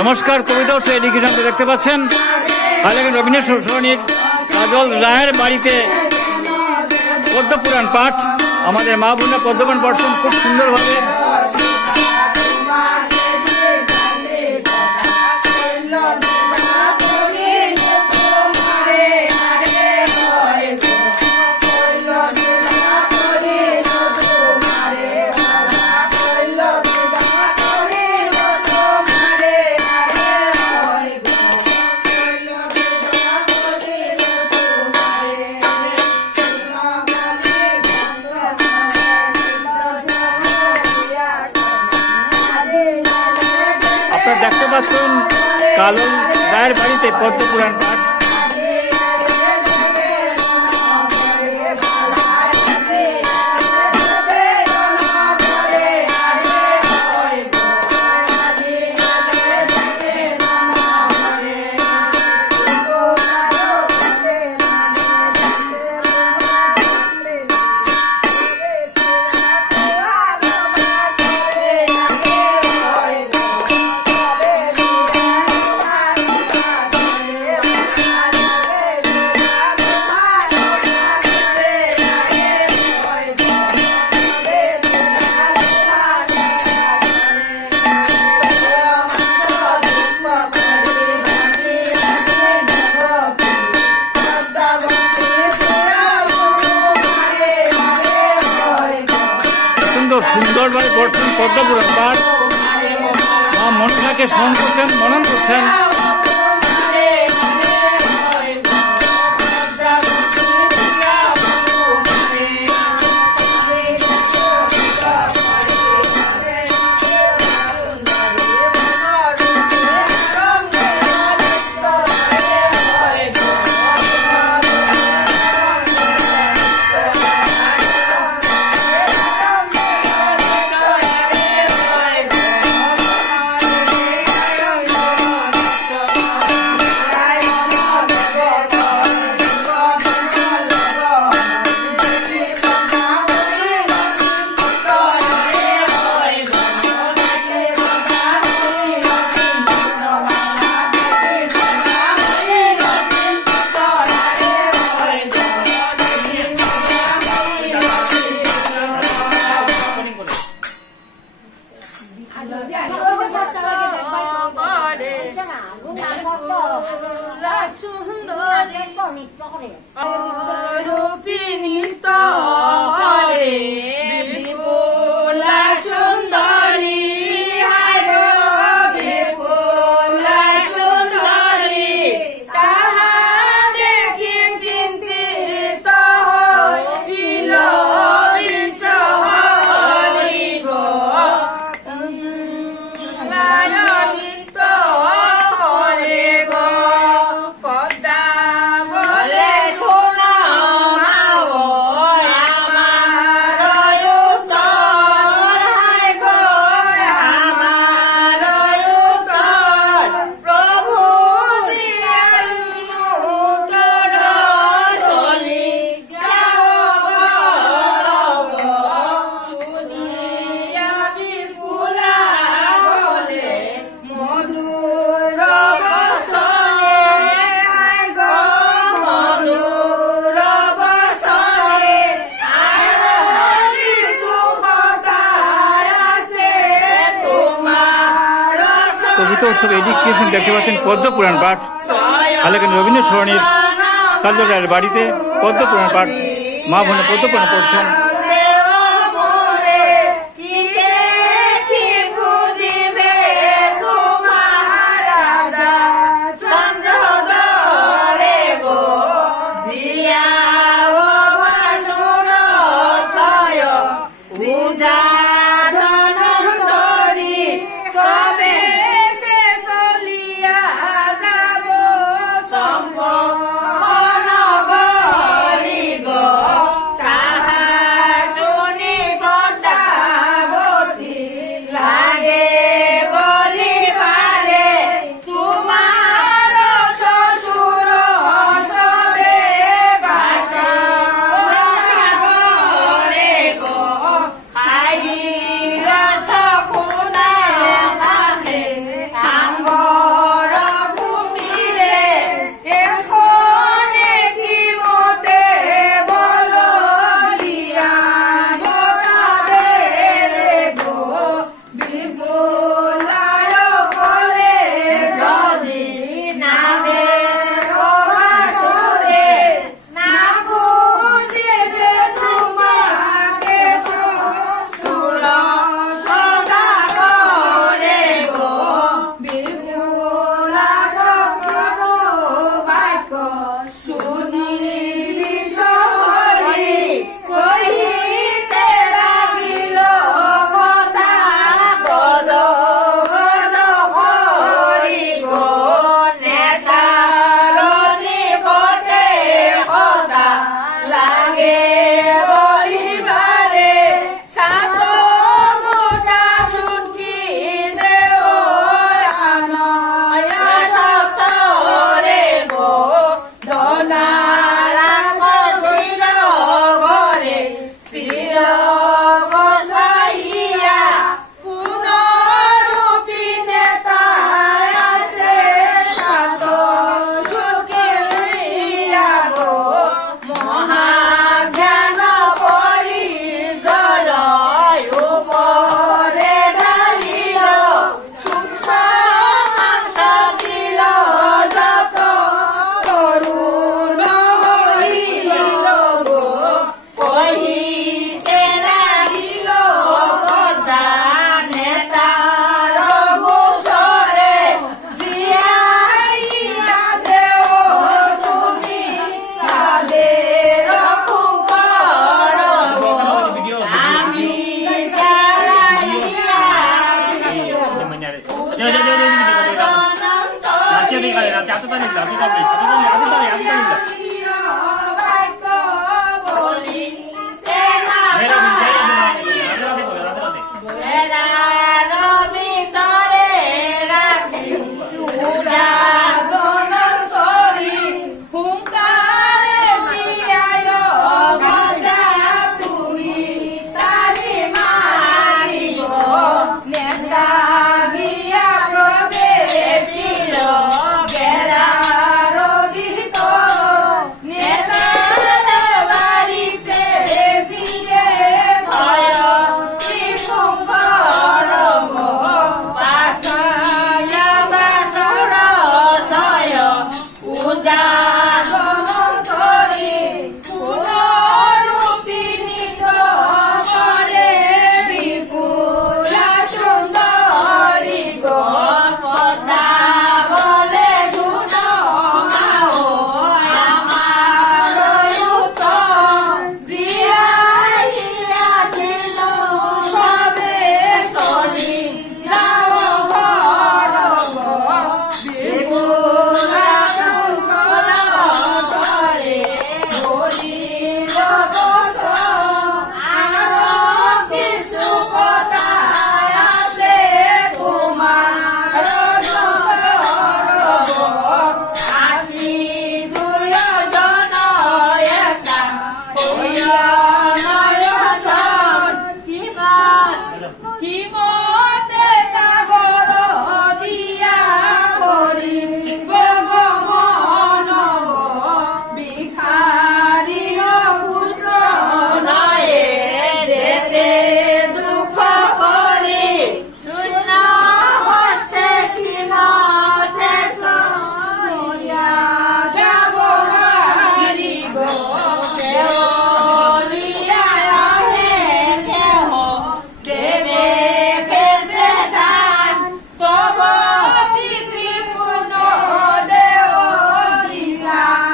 নমস্কার, কবিতা উৎসব এডুকেশন দেখতে পাচ্ছেন। আর এখন রবীন্দ্র সরণীর কাজল রায়ের বাড়িতে পদ্মপুরাণ পাঠ। আমাদের মা বোনা পদ্মপুরাণ পড়ছেন খুব সুন্দরভাবে। দেখতে পাচ্ছেন কালন রায়ের বাড়িতে পদ্মপুরাণ। পাঠ সুন্দরভাবে পড়ছেন পদ্মপুরাণ পাঠ মা মনসাকে স্মরণ করছেন মনন করছেন। কবিতা উৎসব এডুকেশন দেখতে পাচ্ছেন পদ্মপুরাণ পাঠ। হালেকেন রবীন্দ্র সরণির কাজল রায়ের বাড়িতে পদ্মপুরাণ পাঠ, মা বোনে পদ্মপুরাণ পড়ছেন।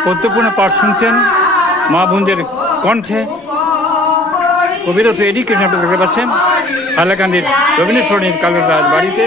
পদ্মপূর্ণ পাঠ শুনছেন মা বোনদের কণ্ঠে। কবিরত এডি কৃষ্ণ দেখতে পাচ্ছেন। হাইলাকান্দির রবীন্দ্র সরণির কালের রাজ বাড়িতে